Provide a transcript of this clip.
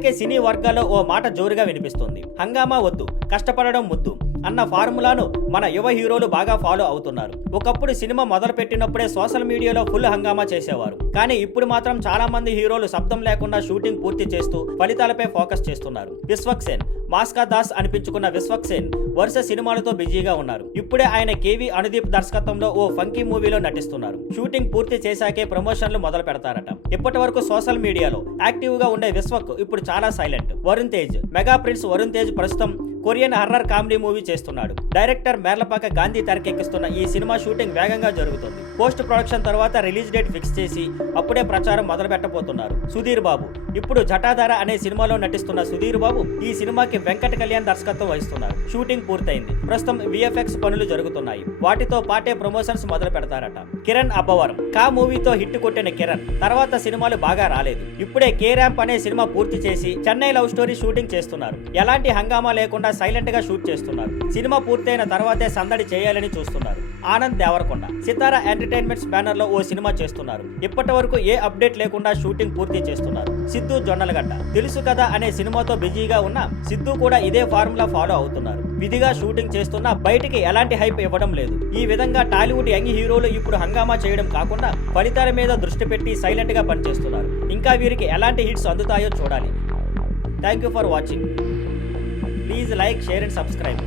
ఇప్పటికే సినీ వర్గాల్లో ఓ మాట జోరుగా వినిపిస్తుంది. హంగామా వద్దు, కష్టపడడం ముద్దు అన్న ఫార్ములాను మన యువ హీరోలు బాగా ఫాలో అవుతున్నారు. ఒకప్పుడు సినిమా మొదలు పెట్టినప్పుడే సోషల్ మీడియాలో ఫుల్ హంగామా చేసేవారు. కానీ ఇప్పుడు మాత్రం చాలా మంది హీరోలు శబ్దం లేకుండా షూటింగ్ పూర్తి చేస్తూ ఫలితాలపై ఫోకస్ చేస్తున్నారు. విశ్వక్సేన్ మాస్కా దాస్ అనిపించుకున్న విశ్వక్సేన్ వరుస సినిమాలతో బిజీగా ఉన్నారు. ఇప్పుడే ఆయన కేవి అనుదీప్ దర్శకత్వంలో ఓ ఫంకీ మూవీలో నటిస్తున్నారు. షూటింగ్ పూర్తి చేశాకే ప్రమోషన్లు మొదలు పెడతారట. ఇప్పటి వరకు సోషల్ మీడియాలో యాక్టివ్ గా ఉండే విశ్వక్ ఇప్పుడు చాలా silent. Varun Tej mega prince Varun Tej ప్రస్తుతం కొరియన్ హర్రర్ కామెడీ మూవీ చేస్తున్నాడు. డైరెక్టర్ మేర్లపాక గాంధీ తెరకెక్కిస్తున్న ఈ సినిమా షూటింగ్ వేగంగా జరుగుతుంది. పోస్ట్ ప్రొడక్షన్ తర్వాత రిలీజ్ డేట్ ఫిక్స్ చేసి అప్పుడే ప్రచారం మొదలు పెట్టబోతున్నారు. సుధీర్ బాబు ఇప్పుడు జటాధార అనే సినిమాలో నటిస్తున్న సుధీర్ బాబు ఈ సినిమాకి వెంకట కళ్యాణ్ దర్శకత్వం వహిస్తున్నారు. షూటింగ్ పూర్తయింది. ప్రస్తుతం విఎఫ్ఎక్స్ పనులు జరుగుతున్నాయి. వాటితో పాటే ప్రమోషన్స్ మొదలు పెడతారట. కిరణ్ అబ్బవరం కా మూవీతో హిట్ కొట్టిన కిరణ్ తర్వాత సినిమాలు బాగా రాలేదు. ఇప్పుడే కే ర్యాంప్ అనే సినిమా పూర్తి చేసి చెన్నై లవ్ స్టోరీ షూటింగ్ చేస్తున్నారు. ఎలాంటి హంగామా లేకుండా సైలెంట్ గా షూట్ చేస్తున్నారు. సినిమా పూర్తయిన తర్వాతే సందడి చేయాలని చూస్తున్నారు. ఆనంద్ దేవరకొండ సితారా ఎంటర్టైన్మెంట్స్ బ్యానర్ లో ఓ సినిమా చేస్తున్నారు. ఇప్పటి వరకు ఏ అప్డేట్ లేకుండా షూటింగ్ పూర్తి చేస్తున్నారు. సిద్ధు జొన్నలగడ్డ తెలుసు కదా అనే సినిమాతో బిజీగా ఉన్న సిద్ధు కూడా ఇదే ఫార్ములా ఫాలో అవుతున్నారు. విధిగా షూటింగ్ చేస్తున్నా బయటికి ఎలాంటి హైప్ ఇవ్వడం లేదు. ఈ విధంగా టాలీవుడ్ యంగ్ హీరోలు ఇప్పుడు హంగామా చేయడం కాకుండా ఫలితాల మీద దృష్టి పెట్టి సైలెంట్ గా పనిచేస్తున్నారు. ఇంకా వీరికి ఎలాంటి హిట్స్ అందుతాయో చూడాలి. Thank you for watching. Please like, share and subscribe.